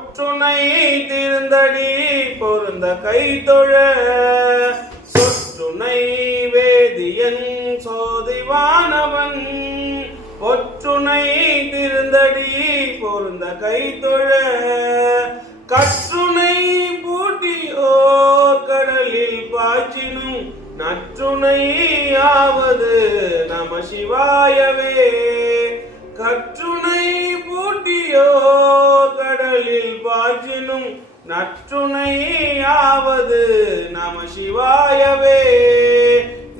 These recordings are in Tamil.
பொற்றுனை திருந்தடி பொருந்த கைதொழ சொற்றுனை வேதியன் சோதிவானவன் பொற்றுனை திருந்தடி பொருந்த கைதொழ கற்றுனை பூட்டியோர் கடலில் பாய்ச்சினும் நற்றுனை ஆவது நம சிவாயவே. கற்றுனை பூட்டியோர் கடலில் பாய்ச்சினும் நற்றுனை ஆவது நம சிவாயவே.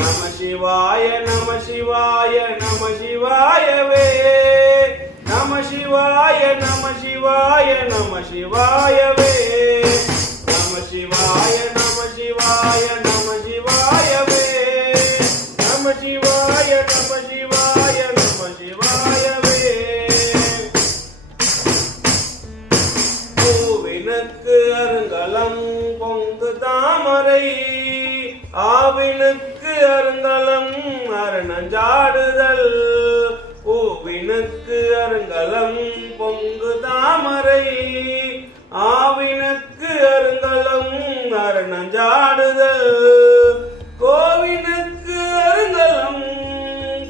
நம சிவாய நம சிவாய நம சிவாயவே. நம சிவாய நம சிவாய நம சிவாயவே. நம சிவாய நம சிவாய நம சிவாயவே. நம சிவாய நம சிவாய நம சிவாயவே. பூவினுக்கு அருங்கலம் பொங்கு தாமரை ஆவினுக்கு அருங்கலம் அரணஞ்சாடுதல். பூவினுக்கு அருங்கலம் பொங்கு தாமரை ஆவினுக்கு அருங்கலம் அரணஞ்சாடுதல். கோவினுக்கு அருங்கலம்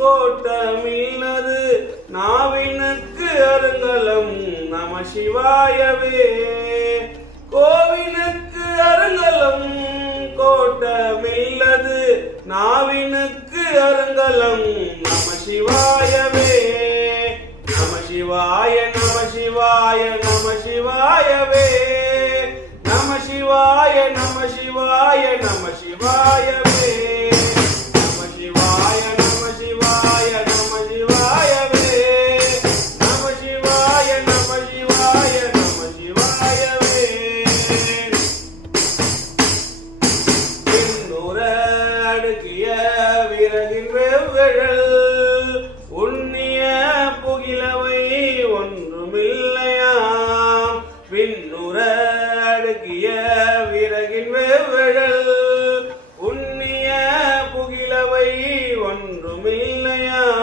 கோட்டமில்லது நாவினுக்கு அருங்கலம் நம சிவாயவே. கோவினுக்கு அருங்கலம் கோட்டமில்லது நாவினுக்கு அருங்கலம் நம சிவாயவே. நம சிவாய நம சிவாய நம சிவாயவே. நம சிவாய நம சிவாய நம சிவாயவே. நம சிவாய நம சிவாய நம சிவாயவே. நம சிவாய நம சிவாய நம சிவாயவே. பின்னுற அடுக்கிய விறகின் வெவ்விழல் உண்ணிய புகிலவை ஒன்றுமில்லையாம். பின்னுற அடுக்கிய விறகின் வெவ்விழல் உண்ணிய புகிலவை ஒன்றுமில்லையாம்.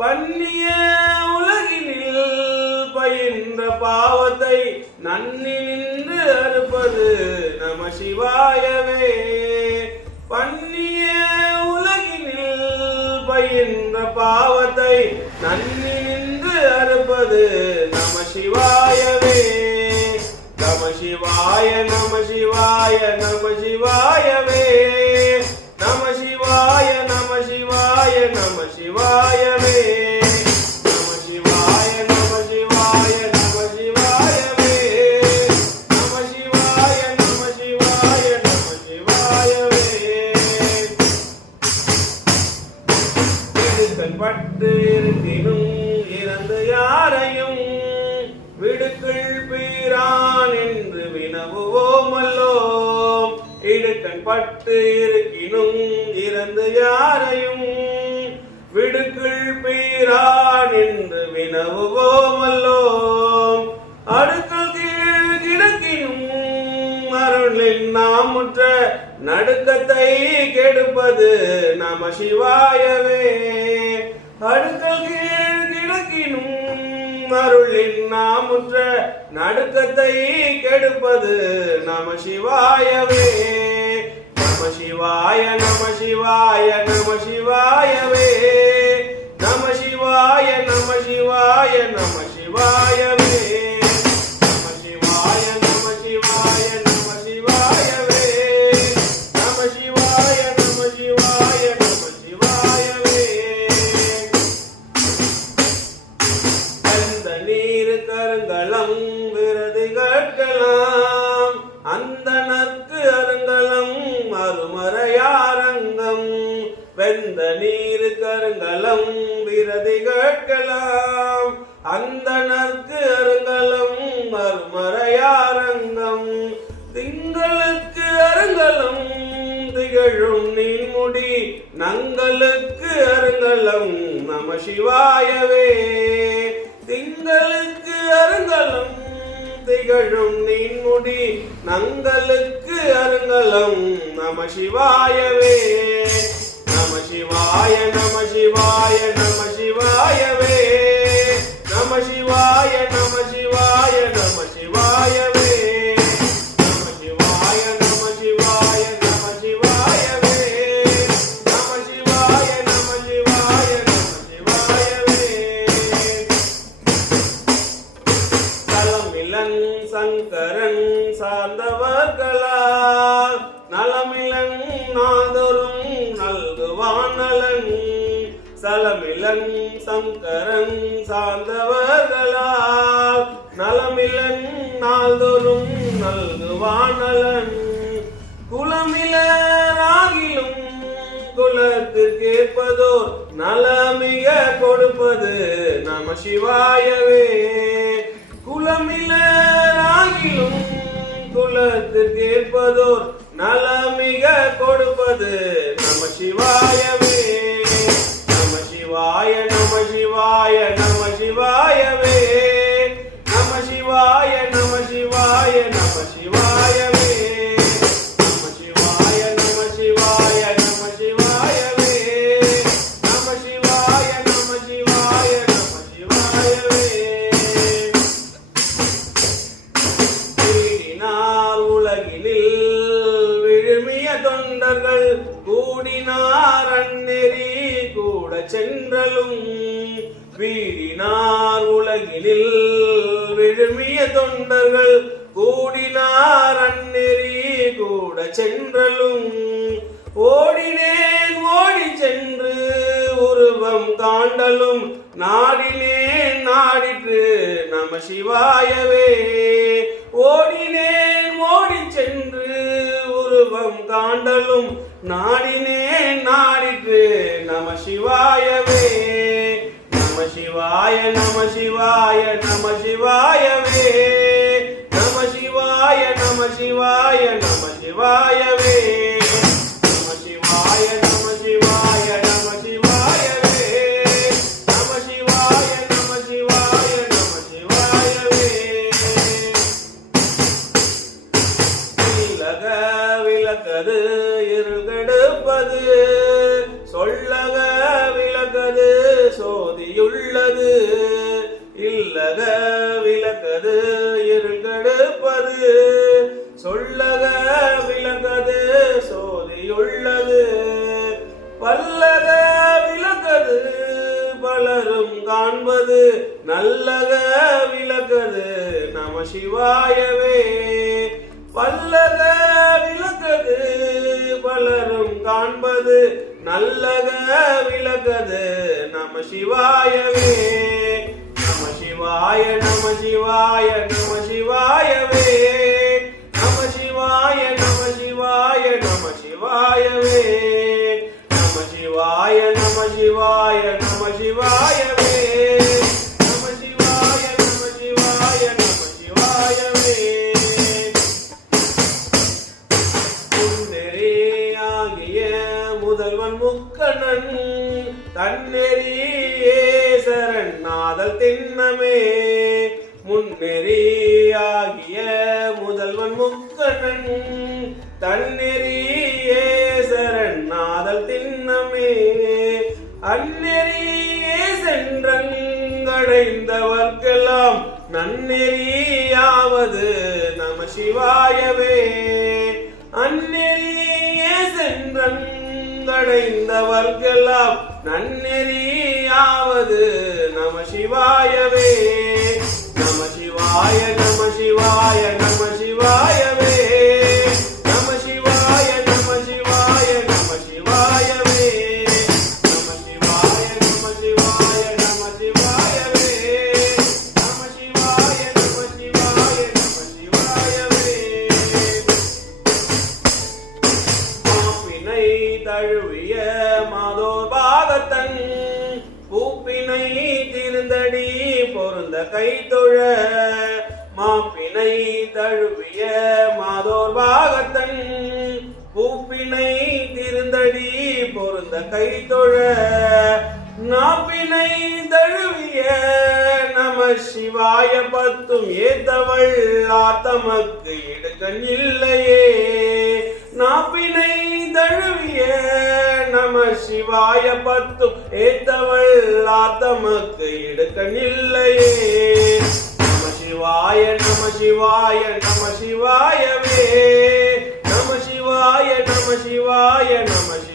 பண்ணிய உலகினில் பயின்ற பாவத்தை நன்னி நின்று அறுப்பது நம சிவாயவே. பண்ணிய உலகினில் பயின்ற பாவத்தை நன்னி நின்று அறுப்பது நம சிவாயவே. நம சிவாய நம சிவாய நம சிவாயவே. நம சிவாய நம சிவாய நம சிவாயவே. நம சிவாய நம சிவாய நம சிவாயவே. நம சிவாய நம சிவாய நம சிவாயவே. இடுக்கண் பட்டு இருக்கினும் இறந்து யாரையும் விடுக்கள் பீரான் என்று வினவுவோமல்லோம். இடுக்கண் பட்டு இருக்கினும் இறந்து யாரையும் விடுக்கள் பீரான் என்று வினவுவோமல்லோம். அடுக்கல் கீழ் கிடக்கினும் அருளில் நாம் முற்ற நடுக்கத்தை கெடுப்பது நம சிவாயவே. அடுக்கல் கீழ் கிடக்கினும் அருளின் நாமுற்ற நடுக்கத்தை கெடுப்பது நம சிவாயவே. நம சிவாய நம சிவாய நம சிவாயவே. நம சிவாய நம சிவாய நம சிவாயவே. நம சிவாய நம சிவாய நம சிவாயவே. நம சிவாய நம சிவாய நம சிவாயவே. அந்த நீர் கருங்கலம் விரதி கேட்கலாம் அந்தனர்க்கு அருங்கலம் அருமறையாரங்கம். வெந்த நீர் கருங்கலம் விரதி கேட்கலாம் அந்தனர்க்கு அருங்கலம் அருமறையாரங்கம். திங்களுக்கு அருங்கலம் திகழும் நீன்முடி நங்களுக்கு அருங்கலம் நம சிவாயவே. திங்களுக்கு அருங்கலம் திகழும் நீன்முடி நங்களுக்கு அருங்கலம் நம சிவாயவே. நம சிவாய நம சிவாய நம சிவாயவே. நம சிவாய நம சிவாய நம சிவாய. சலமிலன் சங்கரன் சார்ந்தவர்களால் நலமிலன் நாதொரும் நல்குவான் நலன். சலமிலன் சங்கரன் சார்ந்தவர்களால் நலமிலன் நாள்தோறும் நல்குவான் நலன். குலமிலராகிலும் குலத்திற்கேற்பதோர் நலமிக கொடுப்பது நம சிவாயவே. குலமிலராகிலும் குலத்திற்கேற்பதோர் நலமிக கொடுப்பது நம சிவாயவே. நம சிவாய நம சிவாய நம சிவாயவே. நம சிவாய நம சிவாய நம சிவாயவே. நம சிவாய நம சிவாய நம சிவாயவே. நம சிவாய நம சிவாய நம சிவாயவே. வீடினார் உலகினில் விழுமிய தொண்டர்கள் கூடினார் அந்நெறி கூட சென்றலும். வீடினார் உலகினில் விழுமிய தொண்டர்கள் கூடினார் அந்நெறி கூட சென்றலும். ஓடினேன் ஓடி சென்று உருவம் காண்டலும் நாடினேன் நாடிற்று நம சிவாயவே. ஓடினேன் ஓடி சென்று உருவம் காண்டலும் நாடினேன் நாடிற்று நம சிவாயவே. நம சிவாய நம சிவாய நம சிவாயவே. நம சிவாய நம சிவாய நம சிவாயவே. நம சிவாய நம சிவாய நம சிவாயவே. நம சிவாய நம சிவாய நம சிவாயவே. இல்லக விளக்கது இருகெடுப்பது சொல்லக விளக்கது சோதியுள்ளது. இல்லக விளக்கது இருகெடுப்பது சொல்லக விளக்கது சோதியுள்ளது. பல்லக விளக்கது பலரும் காண்பது நல்லக விளக்கது நம சிவாயவே. பல்லக விளக்கது பலரும் காண்பது நல்லக விளக்கது நம சிவாயவே. நம சிவாய நம சிவாய நம சிவாயவே. நம சிவாய நம சிவாய நம சிவாயவே. நம சிவாய நம சிவாய நம சிவாயவே. நம சிவாய நம சிவாய நம சிவாயவே. முன்னெறியாகிய முதல்வன் முக்கணன் தன்னெறியே சரண் நாதல் திண்ணமே. முன்னெறியாகிய முதல்வன் முக்கணன் தன்னெறியே சரண் நாதல் திண்ணமே. அந்நெறியே சென்றடைந்தவர்க்கெல்லாம் நன்னெறியாவது நம சிவாயவே. அந்நெறியே சென்றடைந்தவர்க்கெல்லாம் நன்னெறியாவது நம சிவாயவே. நம சிவாய நம சிவாய நம சிவாயவே. நம சிவாய நம சிவாய நம சிவாயவே. நம சிவாய நம சிவாய நம சிவாயவே. நம சிவாய நம சிவாய நம சிவாயவே. மாப்பினை தழுவிய மாதோர் பாகத்தன் பூப்பினை திருந்தடி பொருந்த கைத்தொழ. மாப்பினை தழுவிய மாதோர் பாகத்தன் பூப்பினை திருந்தடி பொருந்த கைத்தொழ. நாப்பினை தழுவிய நம சிவாய பத்தும் ஏத்தவள் ஆத்தமக்கு எடுக்கன் இல்லையே. நாப்பினை தழுவிய நம சிவாய பத்தும் ஏத்தவள் ஆத்தமக்கு எடுக்கன் இல்லையே. நம சிவாய நம சிவாய நம சிவாயவே. நம சிவாய நம சிவாய நம சிவாய.